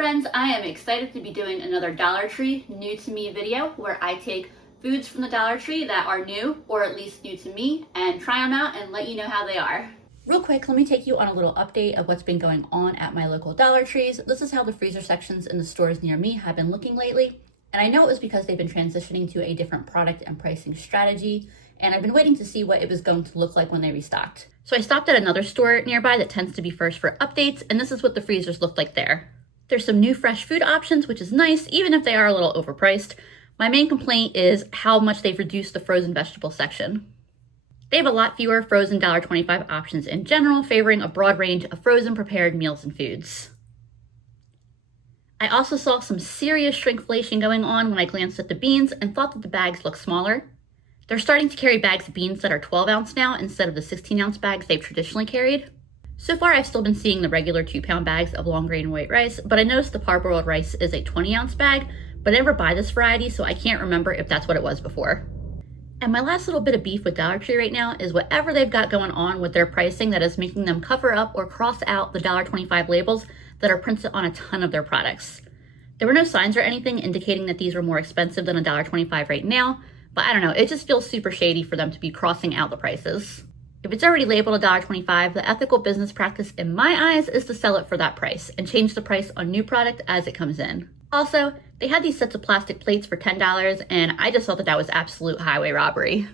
friends, I am excited to be doing another Dollar Tree new to me video where I take foods from the Dollar Tree that are new, or at least new to me, and try them out and let you know how they are. Real quick, let me take you on a little update of what's been going on at my local Dollar Trees. This is how the freezer sections in the stores near me have been looking lately. And I know it was because they've been transitioning to a different product and pricing strategy, and I've been waiting to see what it was going to look like when they restocked. So I stopped at another store nearby that tends to be first for updates, and this is what the freezers looked like there. There's some new fresh food options, which is nice, even if they are a little overpriced. My main complaint is how much they've reduced the frozen vegetable section. They have a lot fewer frozen $1.25 options in general, favoring a broad range of frozen prepared meals and foods. I also saw some serious shrinkflation going on when I glanced at the beans and thought that the bags looked smaller. They're starting to carry bags of beans that are 12 ounce now instead of the 16 ounce bags they've traditionally carried. So far, I've still been seeing the regular 2-pound bags of long grain white rice, but I noticed the parboiled rice is a 20 ounce bag, but I never buy this variety, so I can't remember if that's what it was before. And my last little bit of beef with Dollar Tree right now is whatever they've got going on with their pricing that is making them cover up or cross out the $1.25 labels that are printed on a ton of their products. There were no signs or anything indicating that these were more expensive than $1.25 right now, but I don't know, it just feels super shady for them to be crossing out the prices. If it's already labeled $1.25, the ethical business practice in my eyes is to sell it for that price and change the price on new product as it comes in. Also, they had these sets of plastic plates for $10, and I just thought that that was absolute highway robbery.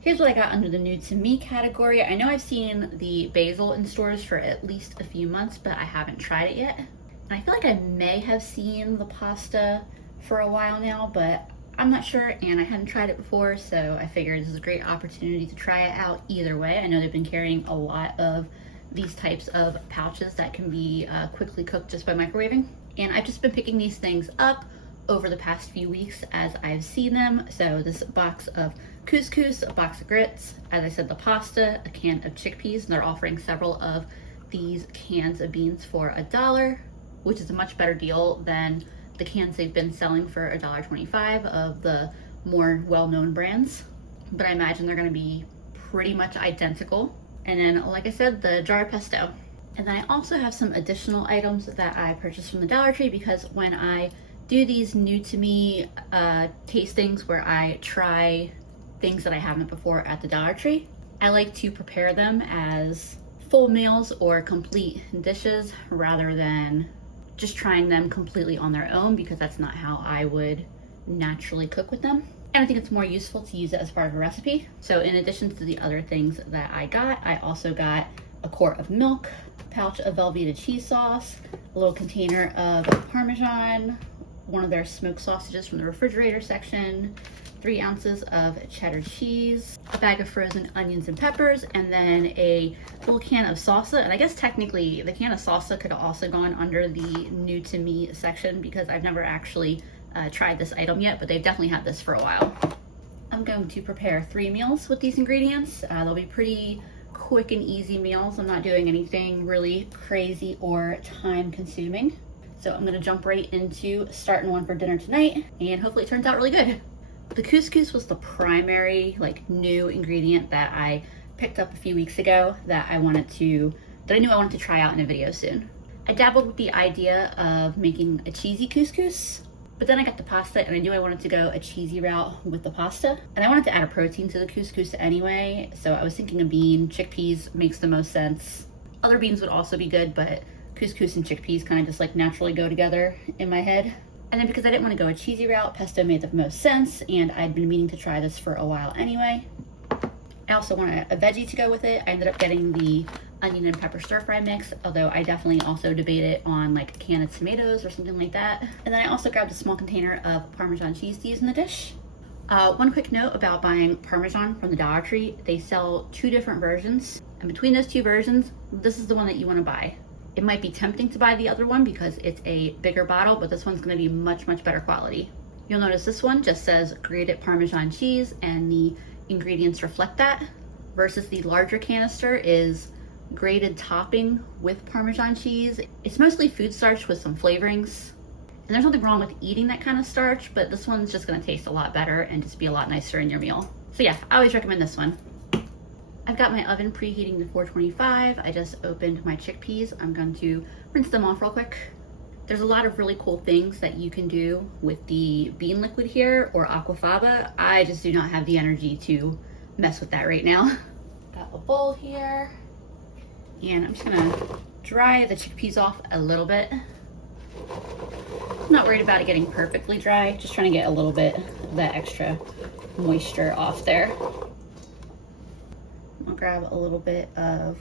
Here's what I got under the new to me category. I know I've seen the basil in stores for at least a few months, but I haven't tried it yet. And I feel like I may have seen the pasta for a while now, but I'm not sure, and I hadn't tried it before, so I figured this is a great opportunity to try it out either way. I know they've been carrying a lot of these types of pouches that can be quickly cooked just by microwaving. And I've just been picking these things up over the past few weeks as I've seen them. So this box of couscous, a box of grits, as I said, the pasta, a can of chickpeas, and they're offering several of these cans of beans for $1, which is a much better deal than the cans they've been selling for $1.25 of the more well-known brands. But I imagine they're gonna be pretty much identical. And then, like I said, the jar of pesto. And then I also have some additional items that I purchased from the Dollar Tree because when I do these new to me tastings where I try things that I haven't before at the Dollar Tree, I like to prepare them as full meals or complete dishes rather than just trying them completely on their own, because that's not how I would naturally cook with them. And I think it's more useful to use it as part of a recipe. So in addition to the other things that I also got a quart of milk, a pouch of Velveeta cheese sauce, a little container of Parmesan, one of their smoked sausages from the refrigerator section, 3 ounces of cheddar cheese, a bag of frozen onions and peppers, and then a little can of salsa. And I guess technically the can of salsa could have also gone under the new to me section because I've never actually tried this item yet, but they've definitely had this for a while. I'm going to prepare 3 meals with these ingredients. They'll be pretty quick and easy meals. I'm not doing anything really crazy or time consuming. So I'm gonna jump right into starting one for dinner tonight, and hopefully it turns out really good. The couscous was the primary new ingredient that I picked up a few weeks ago that I knew I wanted to try out in a video soon. I dabbled with the idea of making a cheesy couscous, but then I got the pasta and I knew I wanted to go a cheesy route with the pasta. And I wanted to add a protein to the couscous anyway, so I was thinking a bean. Chickpeas makes the most sense. Other beans would also be good, but couscous and chickpeas kind of just naturally go together in my head. And then because I didn't want to go a cheesy route, pesto made the most sense, and I'd been meaning to try this for a while anyway. I also wanted a veggie to go with it. I ended up getting the onion and pepper stir fry mix, although I definitely also debated on a can of tomatoes or something like that. And then I also grabbed a small container of Parmesan cheese to use in the dish. One quick note about buying Parmesan from the Dollar Tree: they sell 2 different versions, and between those 2 versions, this is the one that you want to buy. It might be tempting to buy the other one because it's a bigger bottle, but this one's going to be much better quality. You'll notice this one just says grated Parmesan cheese, and the ingredients reflect that, versus the larger canister is grated topping with Parmesan cheese. It's mostly food starch with some flavorings, and there's nothing wrong with eating that kind of starch, but this one's just going to taste a lot better and just be a lot nicer in your meal. So yeah, I always recommend this one. I've got my oven preheating to 425. I just opened my chickpeas. I'm going to rinse them off real quick. There's a lot of really cool things that you can do with the bean liquid here or aquafaba. I just do not have the energy to mess with that right now. Got a bowl here, and I'm just gonna dry the chickpeas off a little bit. I'm not worried about it getting perfectly dry, just trying to get a little bit of that extra moisture off there. I'll grab a little bit of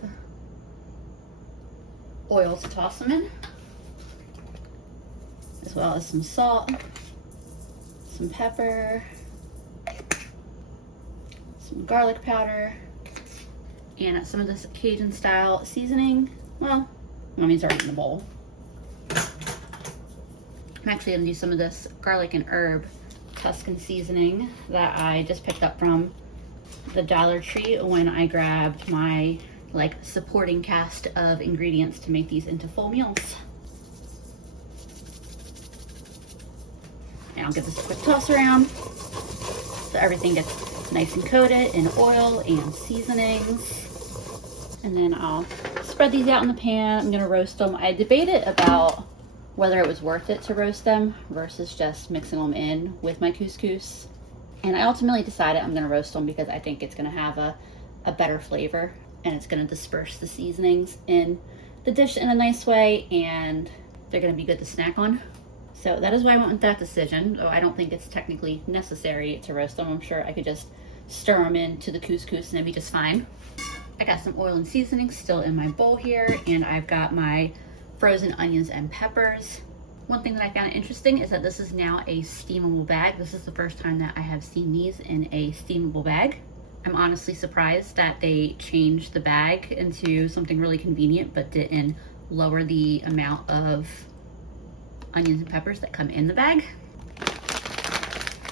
oil to toss them in, as well as some salt, some pepper, some garlic powder, and some of this Cajun style seasoning. Well, mommy's already in the bowl. I'm actually gonna do some of this garlic and herb Tuscan seasoning that I just picked up from the Dollar Tree when I grabbed my supporting cast of ingredients to make these into full meals. And I'll give this a quick toss around so everything gets nice and coated in oil and seasonings. And then I'll spread these out in the pan. I'm gonna roast them. I debated about whether it was worth it to roast them versus just mixing them in with my couscous. And I ultimately decided I'm gonna roast them because I think it's gonna have a better flavor, and it's gonna disperse the seasonings in the dish in a nice way, and they're gonna be good to snack on. So that is why I went with that decision, though I don't think it's technically necessary to roast them. I'm sure I could just stir them into the couscous and it'd be just fine. I got some oil and seasoning still in my bowl here, and I've got my frozen onions and peppers. One thing that I found interesting is that this is now a steamable bag. This is the first time that I have seen these in a steamable bag. I'm honestly surprised that they changed the bag into something really convenient but didn't lower the amount of onions and peppers that come in the bag.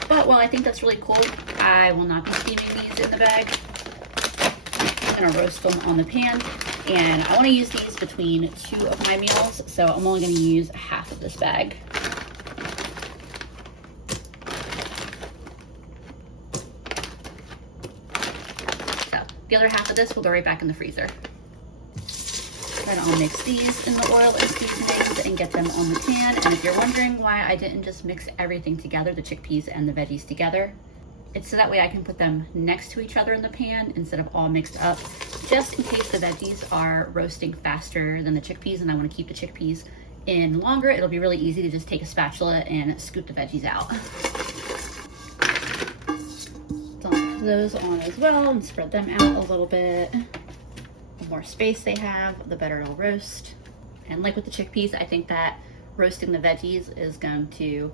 But while I think that's really cool, I will not be steaming these in the bag. I'm gonna roast them on the pan, and I wanna use these between 2 of my meals, so I'm only gonna use half of this bag. So the other half of this will go right back in the freezer. Then I'll mix these in the oil and seasonings and get them on the pan. And if you're wondering why I didn't just mix everything together, the chickpeas and the veggies together, it's so that way I can put them next to each other in the pan instead of all mixed up, just in case the veggies are roasting faster than the chickpeas and I want to keep the chickpeas in longer. It'll be really easy to just take a spatula and scoop the veggies out. Dump those on as well and spread them out a little bit. The more space they have, the better it'll roast. And like with the chickpeas, I think that roasting the veggies is going to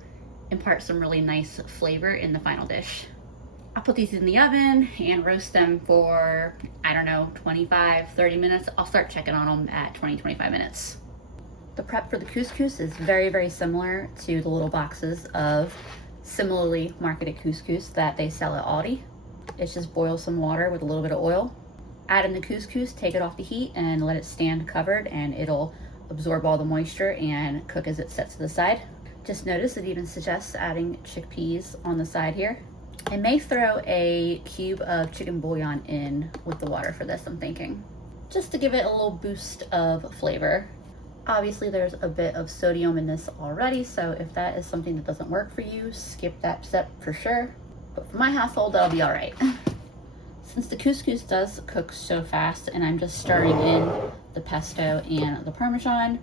impart some really nice flavor in the final dish. I'll put these in the oven and roast them for, I don't know, 25, 30 minutes. I'll start checking on them at 20, 25 minutes. The prep for the couscous is very, very similar to the little boxes of similarly marketed couscous that they sell at Aldi. It's just boil some water with a little bit of oil, add in the couscous, take it off the heat, and let it stand covered, and it'll absorb all the moisture and cook as it sets to the side. Just notice it even suggests adding chickpeas on the side here. I may throw a cube of chicken bouillon in with the water for this, I'm thinking, just to give it a little boost of flavor. Obviously there's a bit of sodium in this already, so if that is something that doesn't work for you, skip that step for sure. But for my household, that'll be all right. Since the couscous does cook so fast and I'm just stirring in the pesto and the Parmesan,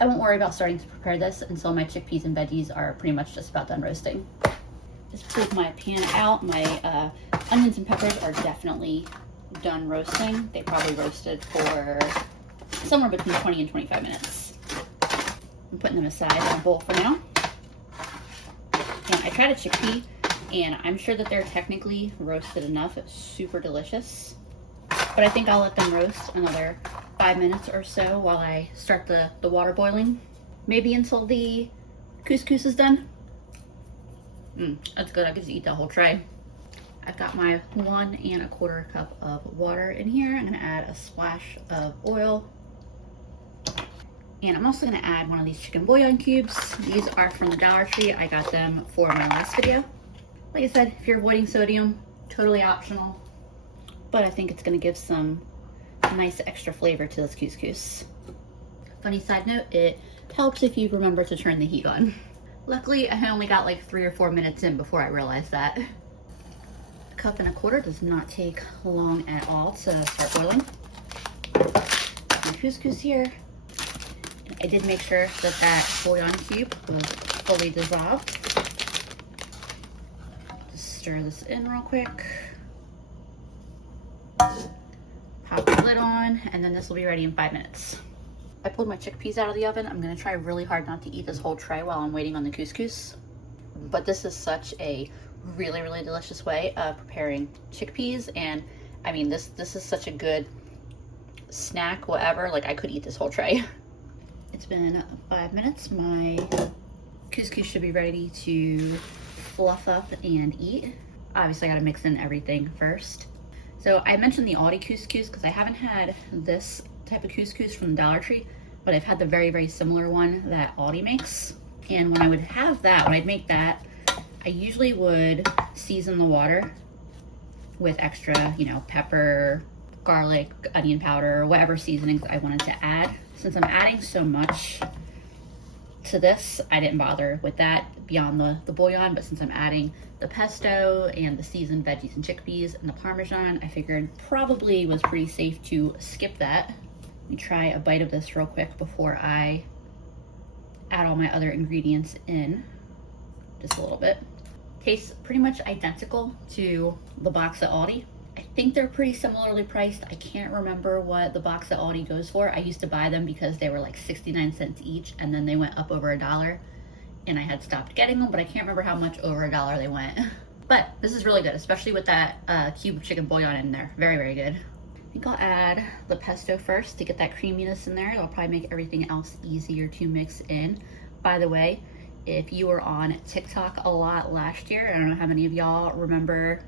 I won't worry about starting to prepare this until my chickpeas and veggies are pretty much just about done roasting. Just pulled my pan out. My onions and peppers are definitely done roasting. They probably roasted for somewhere between 20 and 25 minutes. I'm putting them aside in a bowl for now. And I tried a chickpea, and I'm sure that they're technically roasted enough. It's super delicious. But I think I'll let them roast another 5 minutes or so while I start the water boiling. Maybe until the couscous is done. That's good. I could just eat that whole tray. I've got my 1 1/4 cup of water in here. I'm gonna add a splash of oil. And I'm also gonna add one of these chicken bouillon cubes. These are from the Dollar Tree. I got them for my last video. Like I said, if you're avoiding sodium, totally optional. But I think it's gonna give some nice extra flavor to this couscous. Funny side note, it It helps if you remember to turn the heat on. Luckily, I only got like 3 or 4 minutes in before I realized that. A cup and a quarter does not take long at all to start boiling. My couscous here. I did make sure that that bouillon cube was fully dissolved. Just stir this in real quick. Pop the lid on, and then this will be ready in 5 minutes. I pulled my chickpeas out of the oven. I'm gonna try really hard not to eat this whole tray while I'm waiting on the couscous. But this is such a really, really delicious way of preparing chickpeas. And I mean, this is such a good snack, whatever. Like, I could eat this whole tray. It's been 5 minutes. My couscous should be ready to fluff up and eat. Obviously, I gotta mix in everything first. So I mentioned the Aldi couscous because I haven't had this type of couscous from the Dollar Tree, but I've had the very, very similar one that Aldi makes. And when I would have that, when I'd make that, I usually would season the water with extra, you know, pepper, garlic, onion powder, whatever seasonings I wanted to add. Since I'm adding so much to this, I didn't bother with that beyond the bouillon, but since I'm adding the pesto and the seasoned veggies and chickpeas and the Parmesan, I figured probably was pretty safe to skip that. Let me try a bite of this real quick before I add all my other ingredients in, just a little bit. Tastes pretty much identical to the box at Aldi. I think they're pretty similarly priced. I can't remember what the box at Aldi goes for. I used to buy them because they were like 69 cents each, and then they went up over $1, and I had stopped getting them, but I can't remember how much over $1 they went. But this is really good, especially with that cube of chicken bouillon in there. Very, very good. I think I'll add the pesto first to get that creaminess in there. It'll probably make everything else easier to mix in. By the way, if you were on TikTok a lot last year, I don't know how many of y'all remember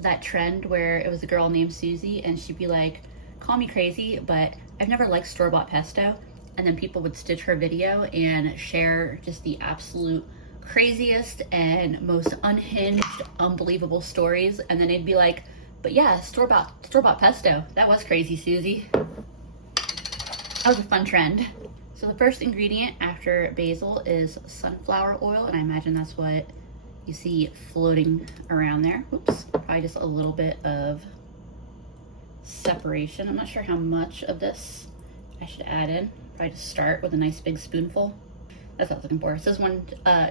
that trend where it was a girl named Susie and she'd be like, call me crazy, but I've never liked store-bought pesto. And then people would stitch her video and share just the absolute craziest and most unhinged, unbelievable stories. And then it'd be like, but yeah, store-bought pesto. That was crazy, Susie. That was a fun trend. So the first ingredient after basil is sunflower oil, and I imagine that's what you see floating around there. Oops, probably just a little bit of separation. I'm not sure how much of this I should add in. Probably just start with a nice big spoonful. That's what I was looking for. It says one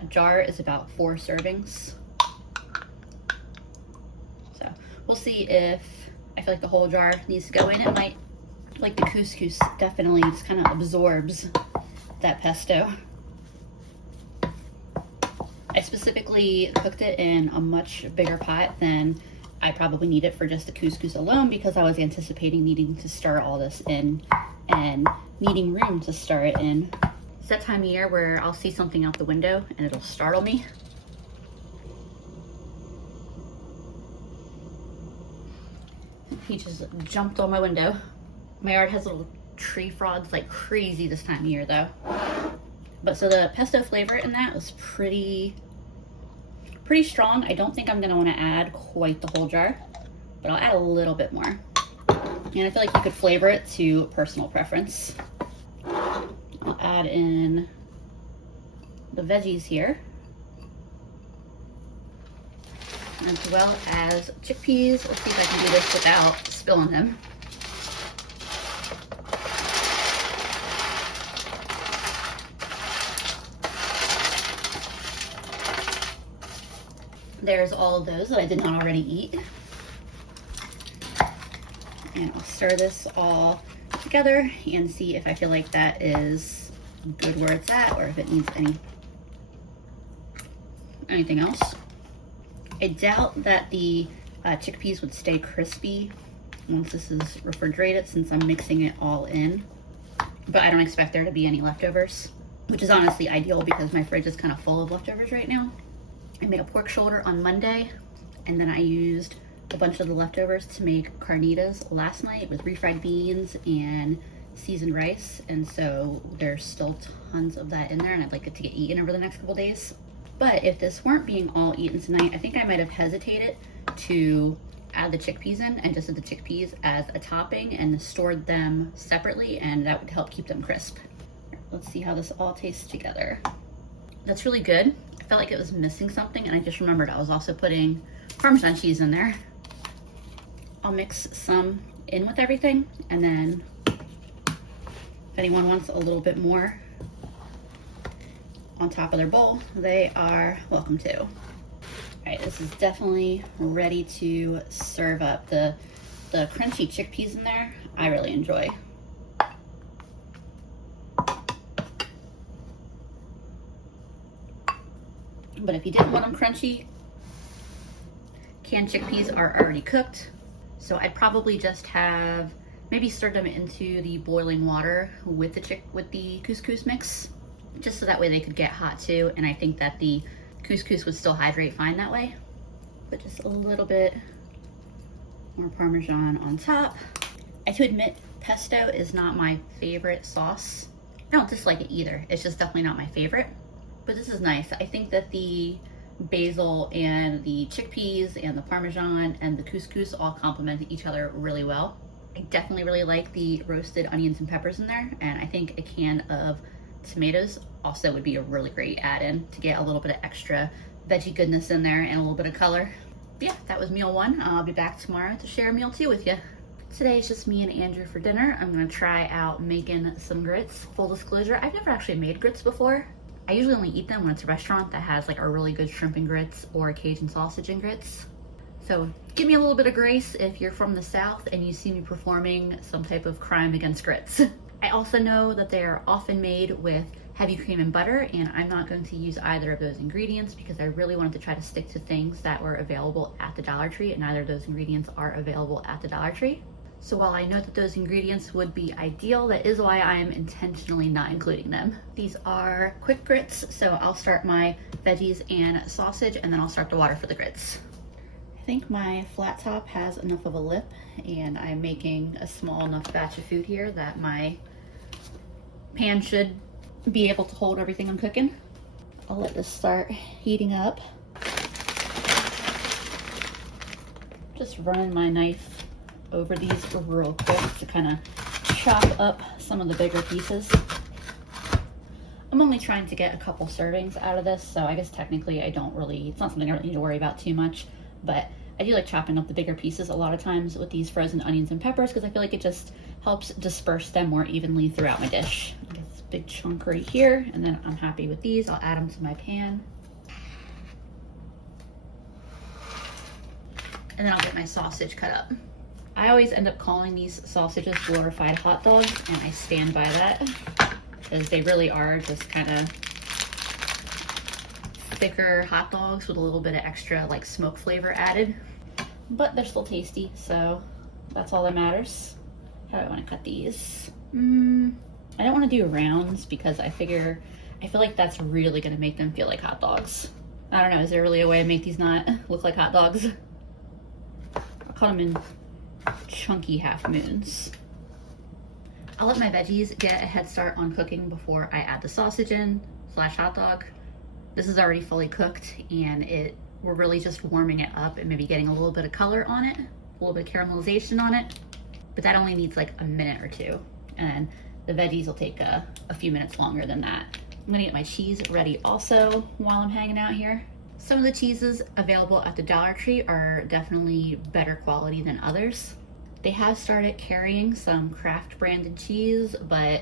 jar is about 4 servings. So we'll see if I feel like the whole jar needs to go in. It might, like the couscous definitely just kind of absorbs that pesto. I specifically cooked it in a much bigger pot than I probably needed for just the couscous alone because I was anticipating needing to stir all this in and needing room to stir it in. It's that time of year where I'll see something out the window and it'll startle me. He just jumped on my window. My yard has little tree frogs like crazy this time of year though. But so the pesto flavor in that was pretty strong. I don't think I'm gonna wanna add quite the whole jar, but I'll add a little bit more. And I feel like you could flavor it to personal preference. I'll add in the veggies here, as well as chickpeas. Let's see if I can do this without spilling them. There's all of those that I did not already eat. And I'll stir this all together and see if I feel like that is good where it's at or if it needs anything else. I doubt that the chickpeas would stay crispy once this is refrigerated since I'm mixing it all in. But I don't expect there to be any leftovers, which is honestly ideal because my fridge is kind of full of leftovers right now. I made a pork shoulder on Monday, and then I used a bunch of the leftovers to make carnitas last night with refried beans and seasoned rice, and so there's still tons of that in there, and I'd like it to get eaten over the next couple days. But if this weren't being all eaten tonight, I think I might have hesitated to add the chickpeas in and just did the chickpeas as a topping and stored them separately, and that would help keep them crisp. Let's see how this all tastes together. That's really good. I felt like it was missing something, and I just remembered I was also putting Parmesan cheese in there. I'll mix some in with everything, and then if anyone wants a little bit more on top of their bowl, they are welcome to. All right, this is definitely ready to serve up. The crunchy chickpeas in there, I really enjoy. But if you didn't want them crunchy, canned chickpeas are already cooked. So I'd probably just have maybe stir them into the boiling water with the couscous mix, just so that way they could get hot too. And I think that the couscous would still hydrate fine that way. But just a little bit more Parmesan on top. I have to admit, pesto is not my favorite sauce. I don't dislike it either. It's just definitely not my favorite. But this is nice. I think that the basil and the chickpeas and the Parmesan and the couscous all complement each other really well. I definitely really like the roasted onions and peppers in there, and I think a can of tomatoes also would be a really great add-in to get a little bit of extra veggie goodness in there and a little bit of color. But yeah, that was meal one. I'll be back tomorrow to share meal two with you. Today it's just me and Andrew for dinner. I'm gonna try out making some grits. Full disclosure, I've never actually made grits before. I usually only eat them when it's a restaurant that has like a really good shrimp and grits or a Cajun sausage and grits. So give me a little bit of grace if you're from the South and you see me performing some type of crime against grits. I also know that they are often made with heavy cream and butter, and I'm not going to use either of those ingredients because I really wanted to try to stick to things that were available at the Dollar Tree, and neither of those ingredients are available at the Dollar Tree. So while I know that those ingredients would be ideal, that is why I am intentionally not including them. These are quick grits, so I'll start my veggies and sausage, and then I'll start the water for the grits. I think my flat top has enough of a lip, and I'm making a small enough batch of food here that my pan should be able to hold everything I'm cooking. I'll let this start heating up. Just running my knife over these real quick to kind of chop up some of the bigger pieces. I'm only trying to get a couple servings out of this, so I guess technically it's not something I really need to worry about too much, but I do like chopping up the bigger pieces a lot of times with these frozen onions and peppers because I feel like it just helps disperse them more evenly throughout my dish. I get this big chunk right here, and then I'm happy with these. I'll add them to my pan. And then I'll get my sausage cut up. I always end up calling these sausages glorified hot dogs, and I stand by that because they really are just kind of thicker hot dogs with a little bit of extra like smoke flavor added, but they're still tasty, so that's all that matters. How do I want to cut these? I don't want to do rounds because I feel like that's really going to make them feel like hot dogs. I don't know, is there really a way to make these not look like hot dogs? I'll cut them in chunky half moons. I'll let my veggies get a head start on cooking before I add the sausage in / hot dog. This is already fully cooked, and we're really just warming it up and maybe getting a little bit of color on it, a little bit of caramelization on it, but that only needs like a minute or two, and the veggies will take a few minutes longer than that. I'm gonna get my cheese ready also while I'm hanging out here. Some of the cheeses available at the Dollar Tree are definitely better quality than others. They have started carrying some Kraft branded cheese, but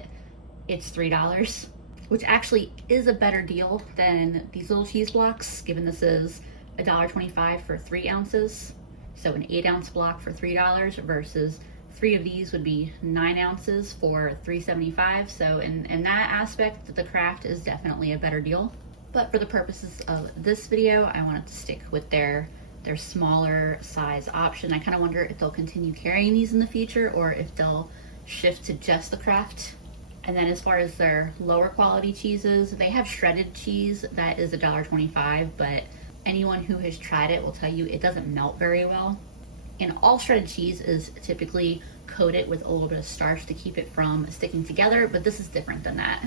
it's $3, which actually is a better deal than these little cheese blocks, given this is $1.25 for 3 ounces. So an 8-ounce block for $3 versus 3 of these would be 9 ounces for $3.75. So in that aspect, the Kraft is definitely a better deal. But for the purposes of this video, I wanted to stick with their smaller size option. I kind of wonder if they'll continue carrying these in the future or if they'll shift to just the Kraft. And then as far as their lower quality cheeses, they have shredded cheese that is $1.25, but anyone who has tried it will tell you it doesn't melt very well. And all shredded cheese is typically coated with a little bit of starch to keep it from sticking together, but this is different than that.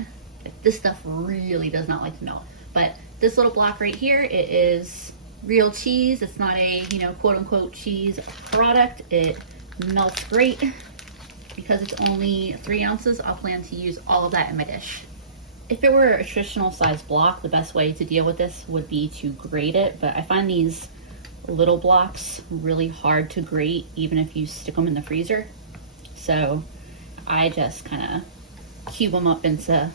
This stuff really does not like to melt. But this little block right here, it is real cheese. It's not a, quote unquote cheese product. It melts great. Because it's only 3 ounces, I'll plan to use all of that in my dish. If it were a traditional size block, the best way to deal with this would be to grate it, but I find these little blocks really hard to grate even if you stick them in the freezer. So I just kind of cube them up into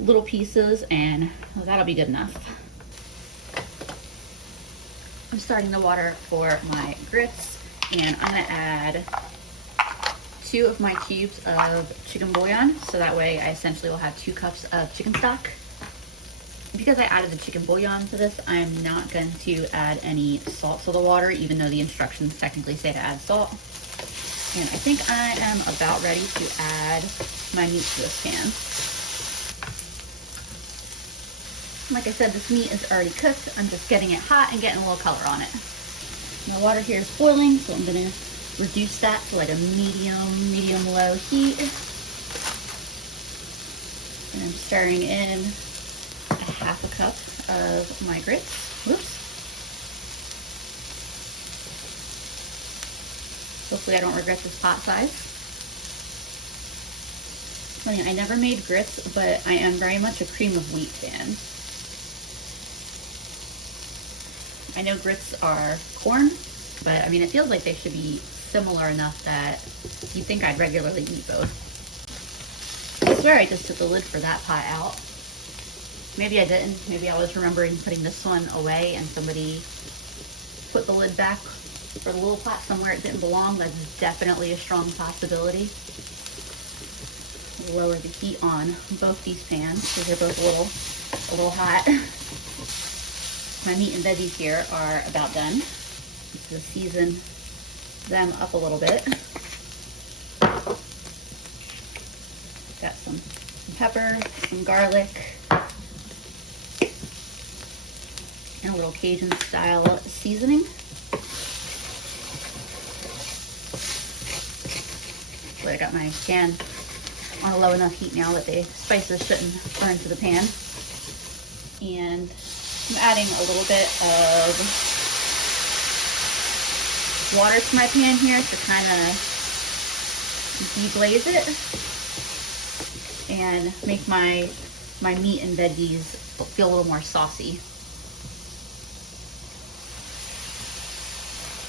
little pieces and that'll be good enough. I'm starting the water for my grits and I'm gonna add 2 of my cubes of chicken bouillon, so that way I essentially will have 2 cups of chicken stock. Because I added the chicken bouillon to this, I'm not going to add any salt to the water, even though the instructions technically say to add salt. And I think I am about ready to add my meat to this pan. Like I said, this meat is already cooked. I'm just getting it hot and getting a little color on it. My water here is boiling, so I'm going to reduce that to like a medium-low heat. And I'm stirring in a half a cup of my grits. Whoops. Hopefully I don't regret this pot size. I never made grits, but I am very much a cream of wheat fan. I know grits are corn, but I mean, it feels like they should be similar enough that you think I'd regularly eat both. I swear I just took the lid for that pot out. Maybe I didn't. Maybe I was remembering putting this one away and somebody put the lid back for the little pot somewhere it didn't belong. That's definitely a strong possibility. Lower the heat on both these pans because they're both a little hot. My meat and veggies here are about done. Just season them up a little bit. Got some pepper, some garlic, and a little Cajun style seasoning. So I got my pan on a low enough heat now that the spices shouldn't burn to the pan. And I'm adding a little bit of water to my pan here to kind of deglaze it and make my meat and veggies feel a little more saucy.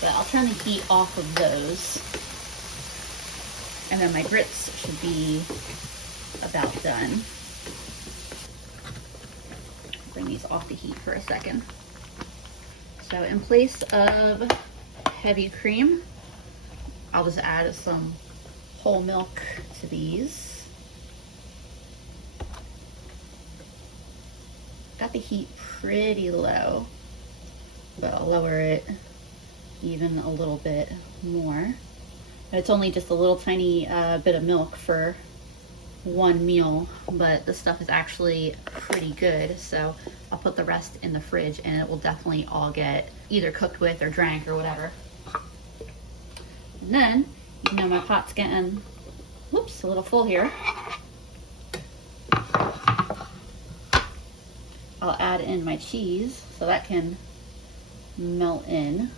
But I'll turn the heat off of those. And then my grits should be about done. Bring these off the heat for a second. So in place of heavy cream, I'll just add some whole milk to these. Got the heat pretty low, but I'll lower it even a little bit more. It's only just a little tiny bit of milk for one meal, but the stuff is actually pretty good, so I'll put the rest in the fridge and it will definitely all get either cooked with or drank or whatever. And then, you know, my pot's getting, whoops, a little full here. I'll add in my cheese so that can melt in.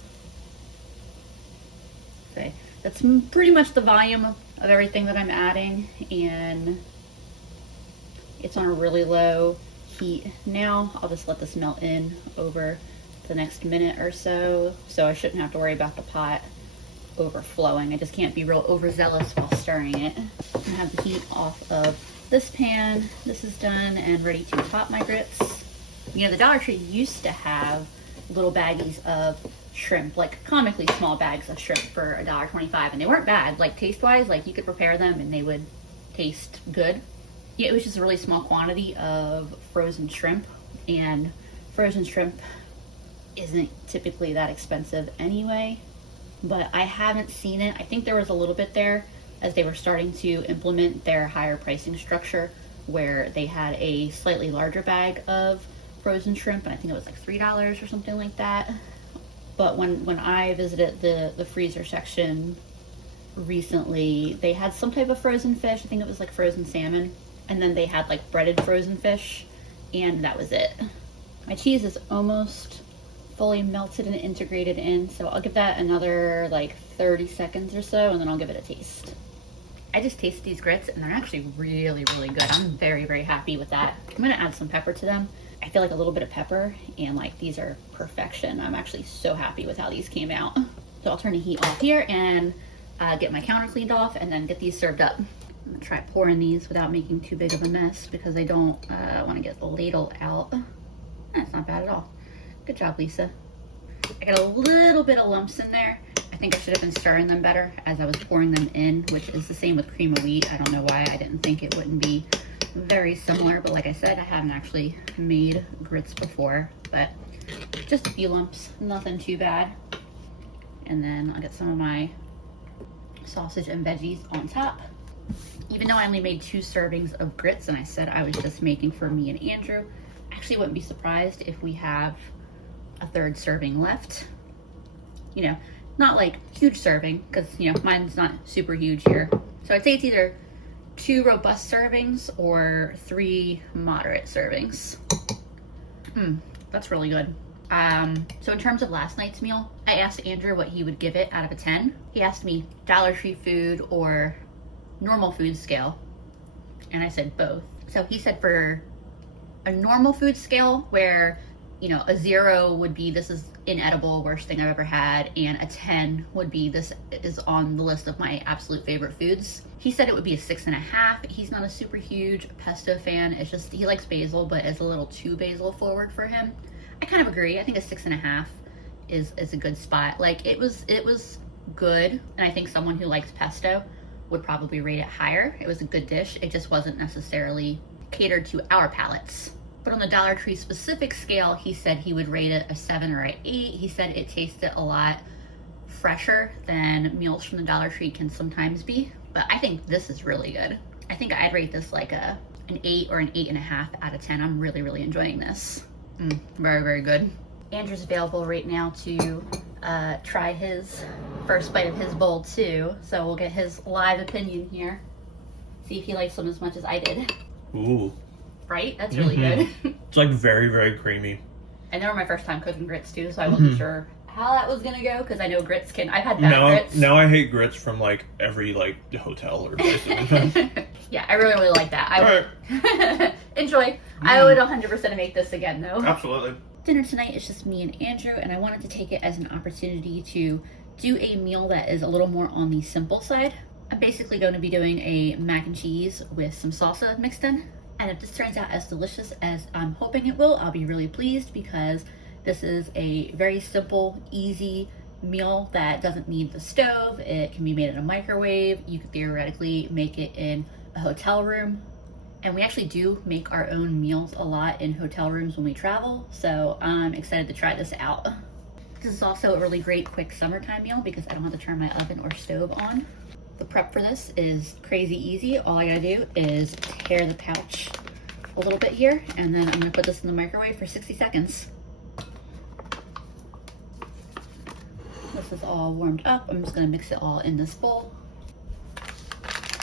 Okay, that's pretty much the volume of everything that I'm adding, and it's on a really low heat now. I'll just let this melt in over the next minute or so, so I shouldn't have to worry about the pot overflowing. I just can't be real overzealous while stirring it. I'm gonna have the heat off of this pan. This is done and ready to top my grits. You know, the Dollar Tree used to have little baggies of shrimp, like comically small bags of shrimp for $1.25, and they weren't bad, like taste-wise, like you could prepare them and they would taste good. Yeah, it was just a really small quantity of frozen shrimp, and frozen shrimp isn't typically that expensive anyway, but I haven't seen it. I think there was a little bit there as they were starting to implement their higher pricing structure where they had a slightly larger bag of frozen shrimp, and I think it was like $3 or something like that. But when I visited the freezer section recently, they had some type of frozen fish. I think it was like frozen salmon. And then they had like breaded frozen fish, and that was it. My cheese is almost fully melted and integrated in, so I'll give that another like 30 seconds or so, and then I'll give it a taste. I just tasted these grits and they're actually really, really good. I'm very, very happy with that. I'm gonna add some pepper to them. I feel like a little bit of pepper and like these are perfection. I'm actually so happy with how these came out. So I'll turn the heat off here and get my counter cleaned off and then get these served up. I'm gonna try pouring these without making too big of a mess because I don't wanna get the ladle out. That's not bad at all. Good job, Lisa. I got a little bit of lumps in there. I think I should have been stirring them better as I was pouring them in, which is the same with cream of wheat. I don't know why I didn't think it wouldn't be very similar, but like I said, I haven't actually made grits before, but just a few lumps, nothing too bad. And then I'll get some of my sausage and veggies on top. Even though I only made 2 servings of grits and I said I was just making for me and Andrew, I actually wouldn't be surprised if we have a 3rd serving left. You know, not like huge serving because, you know, mine's not super huge here. So I'd say it's either 2 robust servings or 3 moderate servings. That's really good. So in terms of last night's meal, I asked Andrew what he would give it out of a 10. He asked me Dollar Tree food or normal food scale, and I said both. So he said for a normal food scale where, you know, a 0 would be this is inedible, worst thing I've ever had, and a 10 would be this is on the list of my absolute favorite foods. He said it would be a 6.5. He's not a super huge pesto fan. It's just he likes basil, but it's a little too basil forward for him. I kind of agree. I think a 6.5 is a good spot. Like it was good, and I think someone who likes pesto would probably rate it higher. It was a good dish. It just wasn't necessarily catered to our palates. But on the Dollar Tree specific scale, he said he would rate it a 7 or an 8. He said it tasted a lot fresher than meals from the Dollar Tree can sometimes be. But I think this is really good. I think I'd rate this like an 8 or an 8.5 out of 10. I'm really, really enjoying this. Very, very good. Andrew's available right now to try his first bite of his bowl too. So we'll get his live opinion here. See if he likes them as much as I did. Ooh. Right? That's really good. It's like very, very creamy. And they were my first time cooking grits too, so I wasn't sure how that was gonna go because I know grits can. I've had bad grits. Now I hate grits from like every like hotel or place. Yeah, I really, really like that. Alright. Enjoy. I would 100% make this again though. Absolutely. Dinner tonight is just me and Andrew, and I wanted to take it as an opportunity to do a meal that is a little more on the simple side. I'm basically going to be doing a mac and cheese with some salsa mixed in. And if this turns out as delicious as I'm hoping it will, I'll be really pleased because this is a very simple, easy meal that doesn't need the stove. It can be made in a microwave. You could theoretically make it in a hotel room. And we actually do make our own meals a lot in hotel rooms when we travel. So I'm excited to try this out. This is also a really great quick summertime meal because I don't have to turn my oven or stove on. The prep for this is crazy easy. All I gotta do is tear the pouch a little bit here, and then I'm gonna put this in the microwave for 60 seconds. This is all warmed up. I'm just gonna mix it all in this bowl.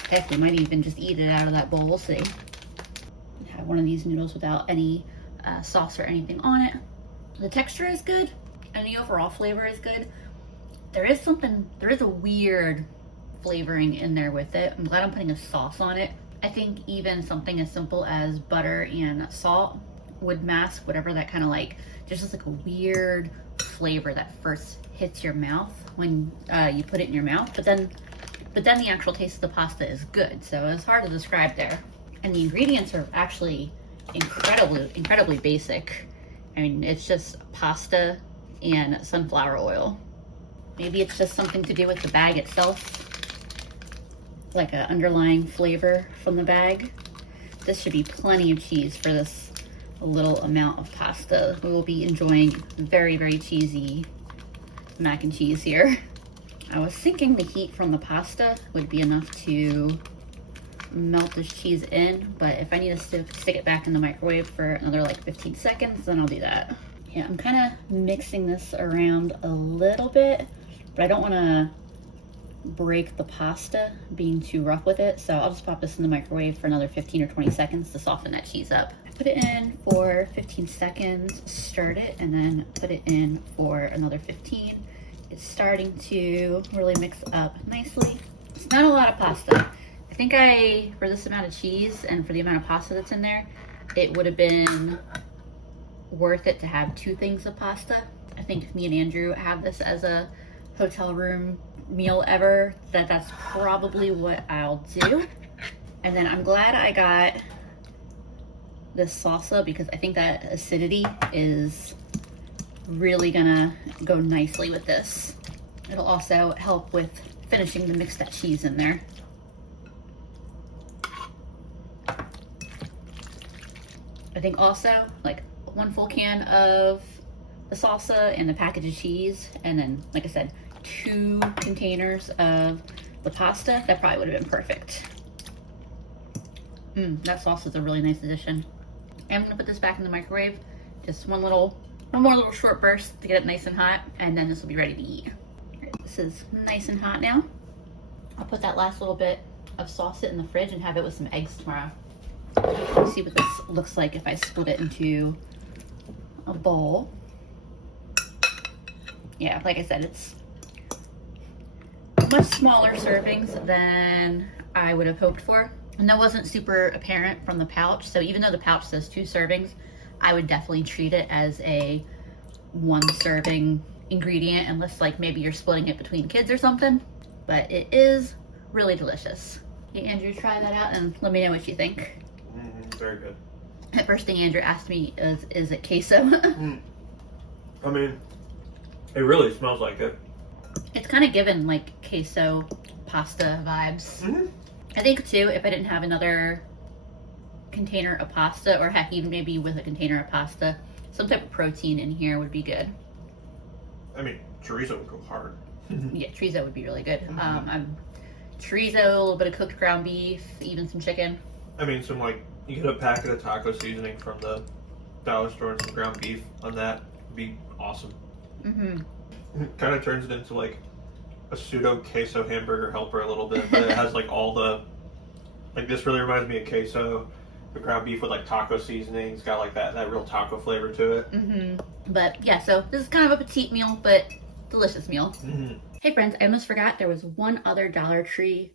Heck, we might even just eat it out of that bowl, we'll see. Have one of these noodles without any sauce or anything on it. The texture is good, and the overall flavor is good. There is a weird flavoring in there with it. I'm glad I'm putting a sauce on it. I think even something as simple as butter and salt would mask whatever that kind of like, there's just like a weird flavor that first hits your mouth when you put it in your mouth, but then the actual taste of the pasta is good. So it's hard to describe there. And the ingredients are actually incredibly basic. I mean, it's just pasta and sunflower oil. Maybe it's just something to do with the bag itself, like an underlying flavor from the bag. This should be plenty of cheese for this little amount of pasta. We will be enjoying very, very cheesy mac and cheese here. I was thinking the heat from the pasta would be enough to melt this cheese in, but if I need to stick it back in the microwave for another like 15 seconds, then I'll do that. Yeah, I'm kind of mixing this around a little bit, but I don't want to break the pasta being too rough with it, so I'll just pop this in the microwave for another 15 or 20 seconds to soften that cheese up. Put it in for 15 seconds, stirred it, and then put it in for another 15. It's starting to really mix up nicely. It's not a lot of pasta. I think for this amount of cheese and for the amount of pasta that's in there, it would have been worth it to have 2 things of pasta. I think if me and Andrew have this as a hotel room meal ever, that's probably what I'll do. And then I'm glad I got this salsa because I think that acidity is really gonna go nicely with this. It'll also help with finishing to mix that cheese in there. I think also like 1 full can of the salsa and the package of cheese, and then like I said, 2 containers of the pasta. That probably would have been perfect. That sauce is a really nice addition. I'm gonna put this back in the microwave, just one more little short burst to get it nice and hot, and then this will be ready to eat. This is nice and hot now. I'll put that last little bit of sauce in the fridge and have it with some eggs tomorrow. Let's see what this looks like if I split it into a bowl. Yeah, like I said, it's much smaller servings than I would have hoped for. And that wasn't super apparent from the pouch. So even though the pouch says 2 servings, I would definitely treat it as a 1 serving ingredient, unless like maybe you're splitting it between kids or something. But it is really delicious. Hey Andrew, try that out and let me know what you think. Very good. The first thing Andrew asked me is it queso? I mean, it really smells like it. It's kind of given like queso pasta vibes. I think too, if I didn't have another container of pasta, or heck, even maybe with a container of pasta, some type of protein in here would be good. I mean, chorizo would go hard. Yeah, chorizo would be really good. Chorizo, a little bit of cooked ground beef, even some chicken. I mean, you get a packet of taco seasoning from the dollar store and some ground beef on that would be awesome. It kind of turns it into like a pseudo queso hamburger helper a little bit, but it has like all the, like this really reminds me of queso, the ground beef with like taco seasoning. It's got like that real taco flavor to it. But yeah, so this is kind of a petite meal, but delicious meal. Hey friends, I almost forgot there was one other Dollar Tree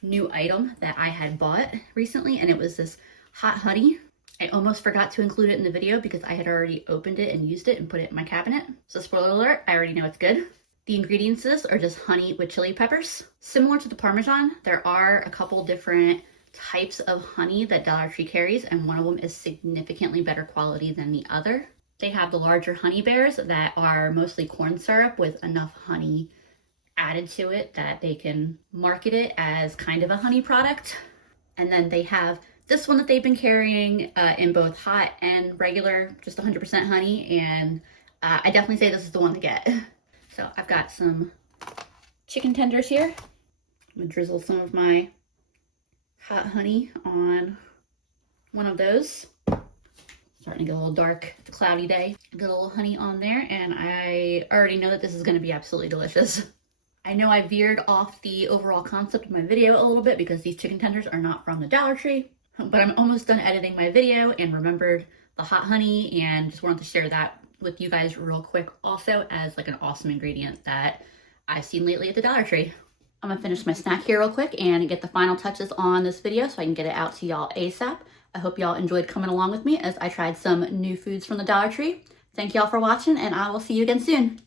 new item that I had bought recently, and it was this hot honey. I almost forgot to include it in the video because I had already opened it and used it and put it in my cabinet. So spoiler alert, I already know it's good. The ingredients of this are just honey with chili peppers. Similar to the Parmesan, there are a couple different types of honey that Dollar Tree carries, and one of them is significantly better quality than the other. They have the larger honey bears that are mostly corn syrup with enough honey added to it that they can market it as kind of a honey product. And then they have this one that they've been carrying in both hot and regular, just 100% honey, and I definitely say this is the one to get. So I've got some chicken tenders here. I'm gonna drizzle some of my hot honey on one of those. Starting to get a little dark, it's a cloudy day. Get a little honey on there, and I already know that this is gonna be absolutely delicious. I know I veered off the overall concept of my video a little bit because these chicken tenders are not from the Dollar Tree, but I'm almost done editing my video and remembered the hot honey and just wanted to share that with you guys real quick also as like an awesome ingredient that I've seen lately at the Dollar Tree. I'm gonna finish my snack here real quick and get the final touches on this video so I can get it out to y'all ASAP. I hope y'all enjoyed coming along with me as I tried some new foods from the Dollar Tree. Thank y'all for watching, and I will see you again soon.